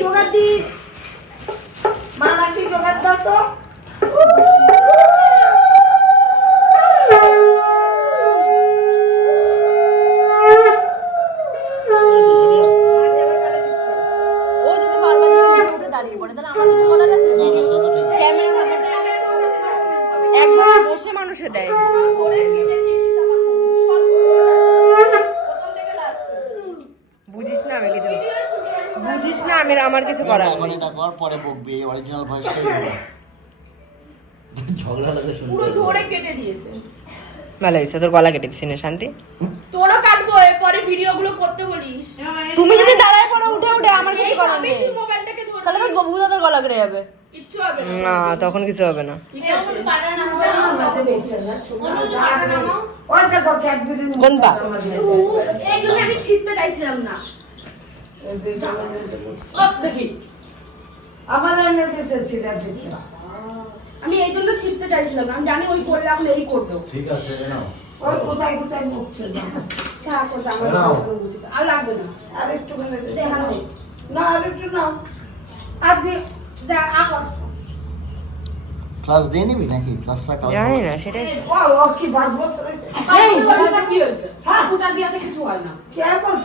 জোগাড় দিস মা মাসি জোগাড় দাও তো বুঝিস না আমি কিছু বুঝিস না আমি আমার কিছু করার এখন এটা কর পরে বকবি অরিজিনাল ভয়েসটাই ঝগড়া লাগে শুনতে পুরো ধরে কেটে দিয়েছে ভালো হয়েছে তোর গলা কেটে দিছি না শান্তি তোরও কাটবো এরপরে ভিডিওগুলো করতে বলিস তুমি যদি দাঁড়ায় পড়ে উঠে উঠে আমার কিছু করার আমি নেই তুই মোবাইলটাকে ধর তাহলে তো গবুদাদের গলা কেটে যাবে কিচ্ছু হবে না তখন কিছু হবে না এমন পাটা না হয় কোন পা এই জন্য আমি ছিটতে চাইছিলাম না দেখি আমি এই জন্য ছিটতে চাইছিলাম না আমি জানি ওই করলে এখন এই করবো ঠিক আছে নাও আর লাগবে না ক্লাস দিয়ে নিবি নাকি ক্লাসটা কাল জানি না সেটাই কি হয়েছে ফুটা দিয়াতে কিছু হয় না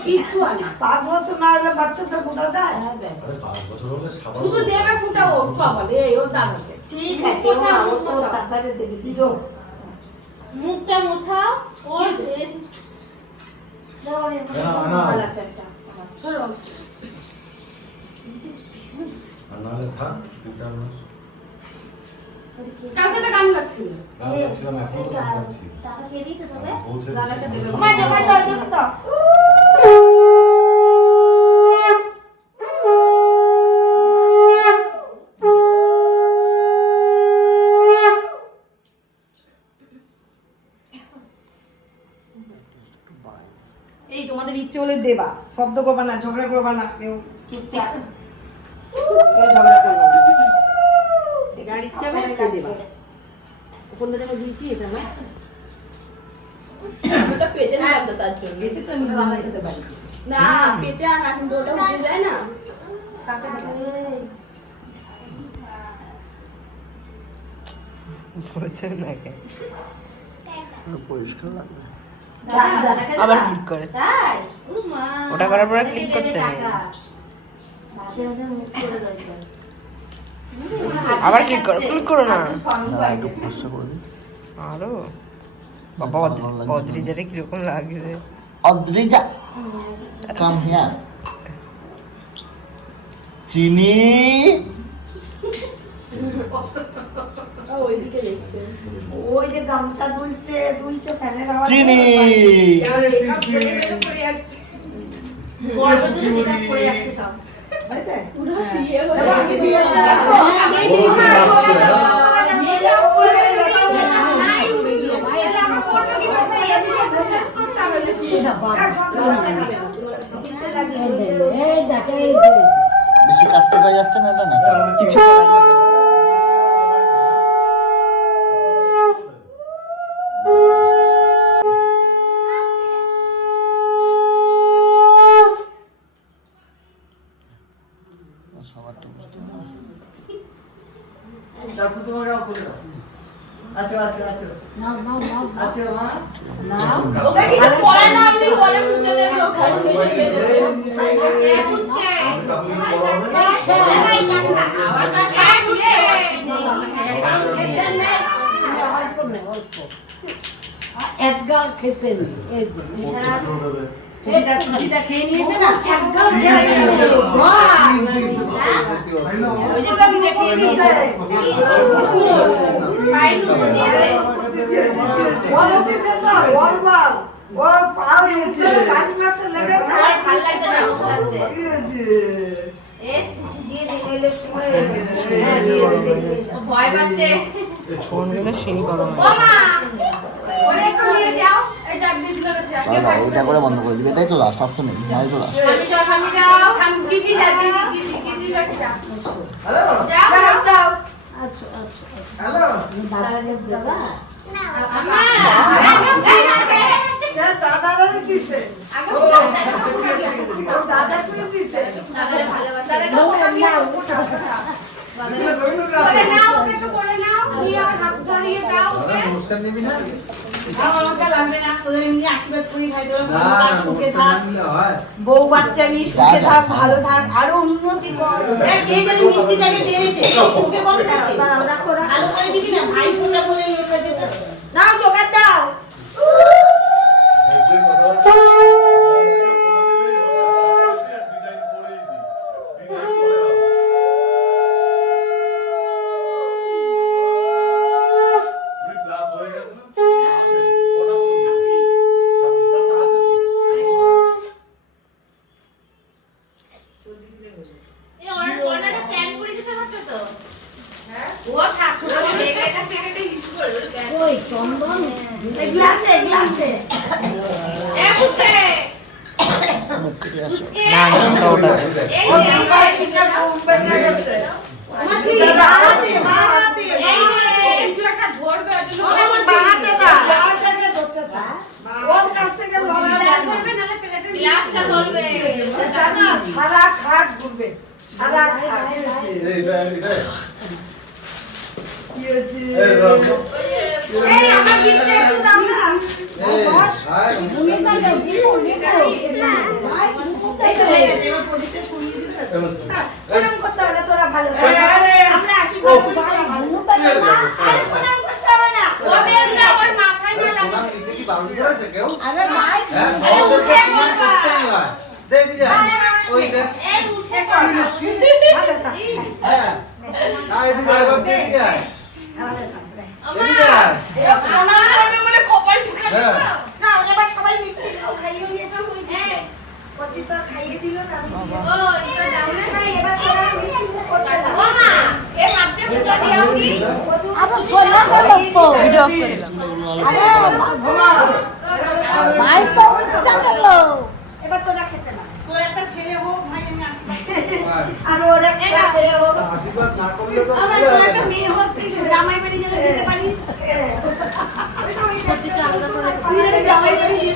কিচ্ছু হয় না 5 বছর না হলে বাচ্চাটা ফুটা দেয় আরে 5 বছর হলে সাবান শুধু দেবে ফুটা ও বাবা রে ও দাঁড়াতে ঠিক আছে ও তো তাড়াতাড়ি দেখে দিও মুখটা মোছাও ওর ভালো আছে একটা চলো নালে থাক এটা না কালকে তো গান গাচ্ছিল আমি যাচ্ছিলাম এখন তো যাচ্ছি টাকা কে দিয়েছে তবে বলছে গানাটা দেবে মাই দাও এই তোমাদের ইচ্ছে হলে দেবা শব্দ করবা না ঝগড়া করবা না কেউ চুপচাপ কেউ ঝগড়া করবা না যার ইচ্ছা হবে সে দেবা কোনটা যেন দিয়েছি এটা না ওটা পেতে না লাগতো তার জন্য এটা তো আমি বানাইতে পারি না পেতে আর না কিন্তু ওটা উঠে যায় না কাকে বলছে না কে পরিষ্কার লাগবে আবার ক্লিক করে তাই ও মা ওটা করার পর ক্লিক করতে নেই আবার ক্লিক করো না না একটু কষ্ট করে দিই আরো বাবা অদ্রিজারে কিরকম লাগছে অদ্রিজা কাম হিয়ার চিনি ওইদিকে দেখছে ওই যে গামছা দুলছে ফ্যানের আওয়াজ চিনি মেকআপ করে করে যাচ্ছে গর্বের জন্য মেকআপ করে যাচ্ছে সব হয়েছে পুরো শিয়ে হয়ে এবার যাচ্ছে দিয়ে মেকআপ করে নাই তাহলে আমরা ফটো কি করতে শেষ করতে হবে কি বেশি কাজটা হয়ে যাচ্ছে না এটা না কিছু করার নেই। সবারটা বুঝতে হবে দেখো তোমার গাও করে দাও আচ্ছা নাও আচ্ছা মা ওকে কিছু পড়া না আপনি বলে মুখে দেবে ওখানে হয়ে যাবে এ পুচকে আওয়াজটা কাট পুচকে এক গাল খেতে এর জন্য এটা খেয়ে নিয়েছে না এক গাল খেয়ে ওই যে টমিটা খেয়ে নিয়েছে বাইরে দিয়েছে বলো কিসে না বলবা ও পাও এসে গাড়ি মাছে লেগে আর ভাল লাগছে না লাগছে এ দিয়ে দে কইলে সময় ভয় পাচ্ছে ফোনগুলো সেই গরম ও মা ওরে একটু নিয়ে যাও এই ডাক দিয়ে দিলাম না ওইটা করে বন্ধ করে দিবি এটাই তো লাস্ট অপশন নেই নাই তো লাস্ট আমি যাও আমি দিদি যাচ্ছি দিদি যাচ্ছি যাও যাও আচ্ছা হ্যালো দাদাকে দেবা সে দাদারে দিছে আগে দাদা করে দিছে ভালোবাসা বলে নাও, ওকে তো বলে নাও, নিয়ে আর হাত ধরিয়ে দাও ওকে। নমস্কার নিবি না? নমস্কার লাগবে না, তোদের এমনি আশীর্বাদ করি ভাই, তোরা না, ভালো থাক, সুখে নমস্কার থাক, না নিলে হয়। বউ বাচ্চা নিয়ে সুখে যা, যা। থাক, ভালো থাক, আরো উন্নতি কর। এই কে জানি মিষ্টিটাকে দিয়েছে, সুখে কম থাকে। ভালো করে দিবি না, ভাই ফোনটা বলে ইয়ে করে যেতে। নাও জোগাড় দাও। এই ওনাটা প্ল্যান করে দিতে পারতো তো। ও থাক, ও লেগেটা সেকেন্ডে ইস্যু করলো কেন? ওই চন্দন এই গ্লাসে গ্লাসে। এ বুঝতে না না ওটা এই ও যে বাবা চিন্তা করবে না গেছে। মাসি, বাহাতে বাহাতে। এই যে একটু একটা ধরবে ওর জন্য বাহাতে দাও। যার থেকে ধরতেছে। ওর কাছ থেকে লড়া যায় না। ধরবে নালে প্লেটে গ্লাসটা ধরবে। জানা সারা খাট ঘুরবে। সারা খাট। এই আমার দিকে একটু দাও না। এই, ভাই, তুমি না জীবন নিতে এই তো হয়ে গেছে, এবার প্রদীপটা সরিয়ে দিবি না? প্রণাম করতে হবে না, তোরা ভালো থাক। আমরা আশীর্বাদ করবো, তোরা ভালো থাক। আরে প্রণাম করতে হবে না। ও বেলটা ওর মাথায় না লাগে। প্রণাম নিতে কি বারণ করেছে কেউ? আরে ভাই হ্যাঁ, আরে বড়দেরকে উঠে প্রণাম পড়বা। করতেই হয়। দে দিকে। ওই দে। এই উঠে পড়। ভালো থাক। হ্যাঁ। আয় এদিকে আয়, বাপ, এদিকে আয়। ভালো থাক রে। এদিকে আয়। ও প্রণাম করবে বলে কপাল ঠুকে দিল। হ্যাঁ। না এবার সবাই মিষ্টি খাও, খাইয়ে দিয়ে এই প্রতি তো খাইয়ে দিল না আমি দিয়ে ও এটা দাও না। না এবার তোরা মিষ্টি মুখ করতে ও লাগো। মা এ মাপতে বুঝা দিও কি? আবার সোনা হলো তো ভিডিও করে আরে ভাই তো উচ্চা গেল এবার তোরা খেতে না। তোর একটা ছেলে হোক, ভাই আমি আশীর্বাদ আয়। আর ওর একটা মেয়ে হোক। আশীর্বাদ না করলে তো আমার কি তোর হবে? একটা মেয়ে হোক, তুই জামাই বাড়ি যেতে পারিস। আমি তো ওই প্রতিটা আলাদা করে জামাই বাড়ি যেতে